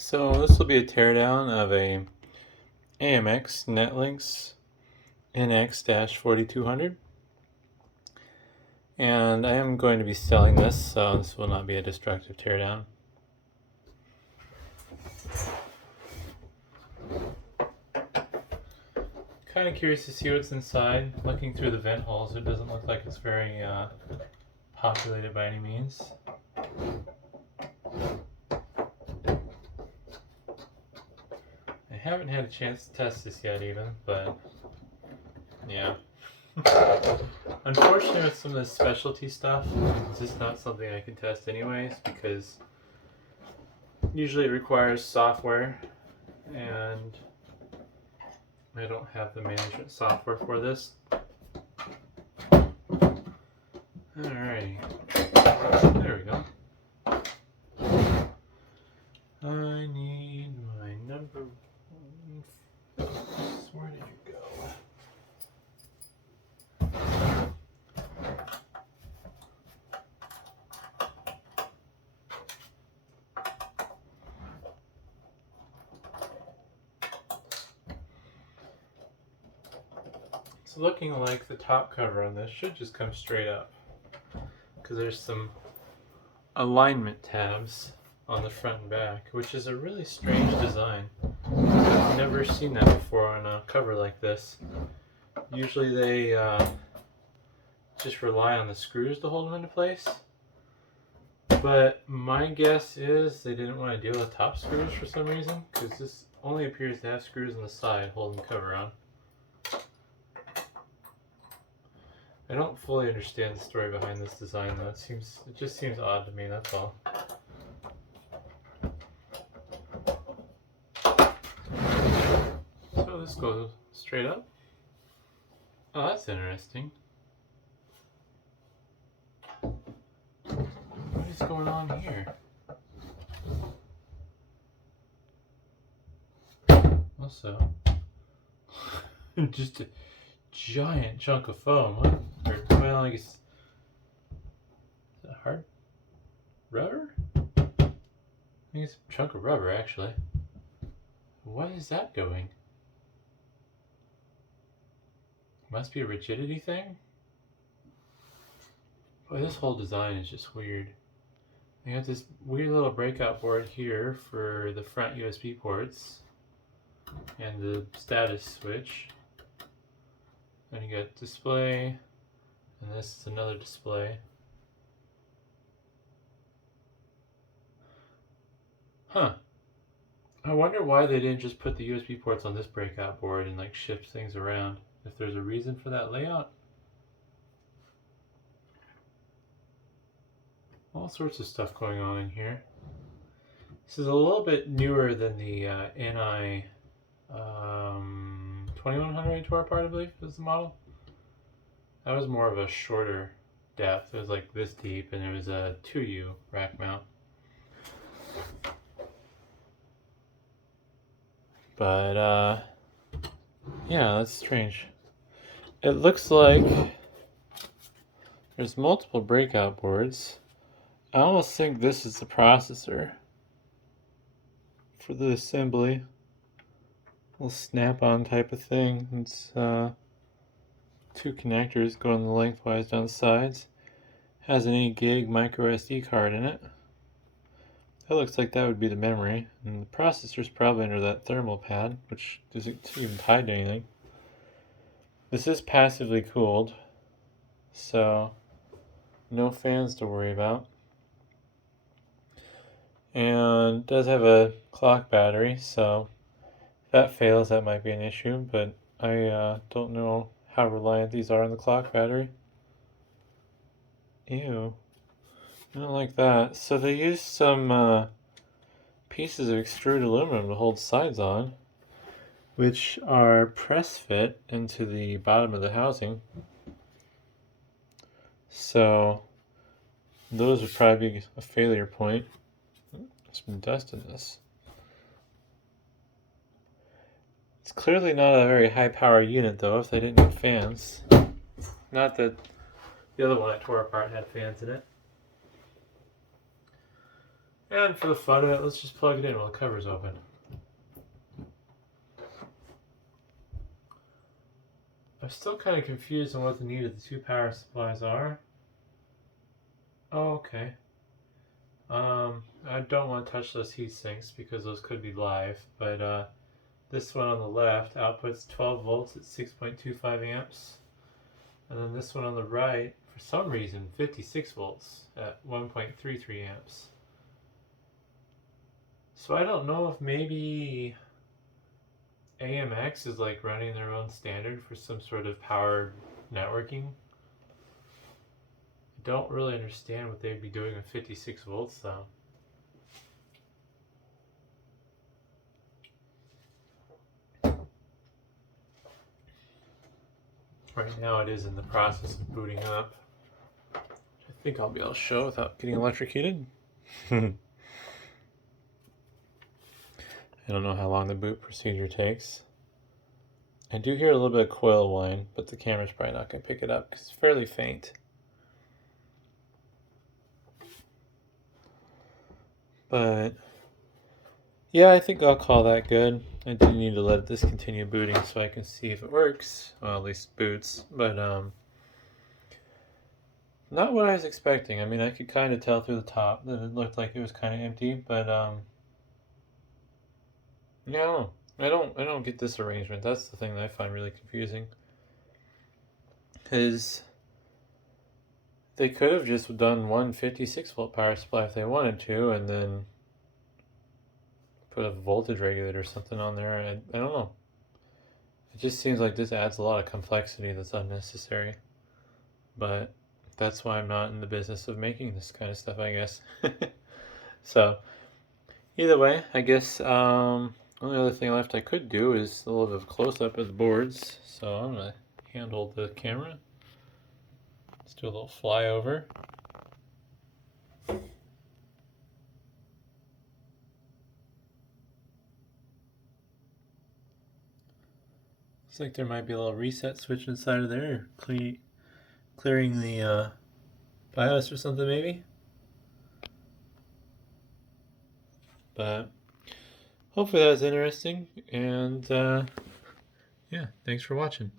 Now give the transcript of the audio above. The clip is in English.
So this will be a teardown of a AMX Netlink's NX-4200, and I am going to be selling this, so this will not be a destructive teardown. Kind of curious to see what's inside. Looking through the vent holes, it doesn't look like it's very populated by any means. I haven't had a chance to test this yet even, but yeah. Unfortunately, with some of this specialty stuff, it's just not something I can test anyways, because usually it requires software, and I don't have the management software for this. Alrighty, there we go. I need my number one. Where did you go? It's looking like the top cover on this should just come straight up, because there's some alignment tabs on the front and back, which is a really strange design. I've never seen that before on a cover like this. Usually they just rely on the screws to hold them into place, but my guess is they didn't want to deal with top screws for some reason, because this only appears to have screws on the side holding the cover on. I don't fully understand the story behind this design though. It just seems odd to me, that's all. So this goes straight up. Oh, that's interesting. What is going on here? Also, just a giant chunk of foam. What? Well, I guess, is that hard rubber? I think it's a chunk of rubber, actually. What is that going? Must be a rigidity thing? Boy, this whole design is just weird. You got this weird little breakout board here for the front USB ports and the status switch. Then you got display, and this is another display. Huh. I wonder why they didn't just put the USB ports on this breakout board and like shift things around. If there's a reason for that layout. All sorts of stuff going on in here. This is a little bit newer than the NI 2100 I tore apart, I believe, is the model. That was more of a shorter depth. It was like this deep, and it was a 2U rack mount. But yeah, that's strange. It looks like there's multiple breakout boards. I almost think this is the processor for the assembly. Little snap-on type of thing. It's two connectors going lengthwise down the sides. Has an 8 gig micro SD card in it. That looks like that would be the memory, and the processor's probably under that thermal pad, which isn't even tied to anything. This is passively cooled, so no fans to worry about. And it does have a clock battery, so if that fails, that might be an issue, but I don't know how reliant these are on the clock battery. Ew. I don't like that. So they used some pieces of extruded aluminum to hold sides on, which are press fit into the bottom of the housing. So those would probably be a failure point. There's some dust in this. It's clearly not a very high power unit though, if they didn't have fans. Not that the other one I tore apart had fans in it. And for the fun of it, let's just plug it in while the cover's open. I'm still kind of confused on what the need of the two power supplies are. Oh, okay. I don't want to touch those heat sinks because those could be live, but this one on the left outputs 12 volts at 6.25 amps. And then this one on the right, for some reason, 56 volts at 1.33 amps. So I don't know if maybe AMX is like running their own standard for some sort of power networking. I don't really understand what they'd be doing with 56 volts though. Right now it is in the process of booting up. I think I'll be able to show without getting electrocuted. I don't know how long the boot procedure takes. I do hear a little bit of coil whine, but the camera's probably not going to pick it up because it's fairly faint. But yeah, I think I'll call that good. I do need to let this continue booting so I can see if it works. Well, at least boots. But not what I was expecting. I mean, I could kind of tell through the top that it looked like it was kind of empty, but no, I don't get this arrangement. That's the thing that I find really confusing. Because they could have just done one 56 volt power supply if they wanted to, and then put a voltage regulator or something on there. I don't know. It just seems like this adds a lot of complexity that's unnecessary. But that's why I'm not in the business of making this kind of stuff, I guess. So, either way, I guess only other thing left I could do is a little bit of close-up of the boards. So I'm going to handle the camera. Let's do a little flyover. Looks like there might be a little reset switch inside of there, clearing the BIOS or something maybe. But hopefully that was interesting, and yeah, thanks for watching.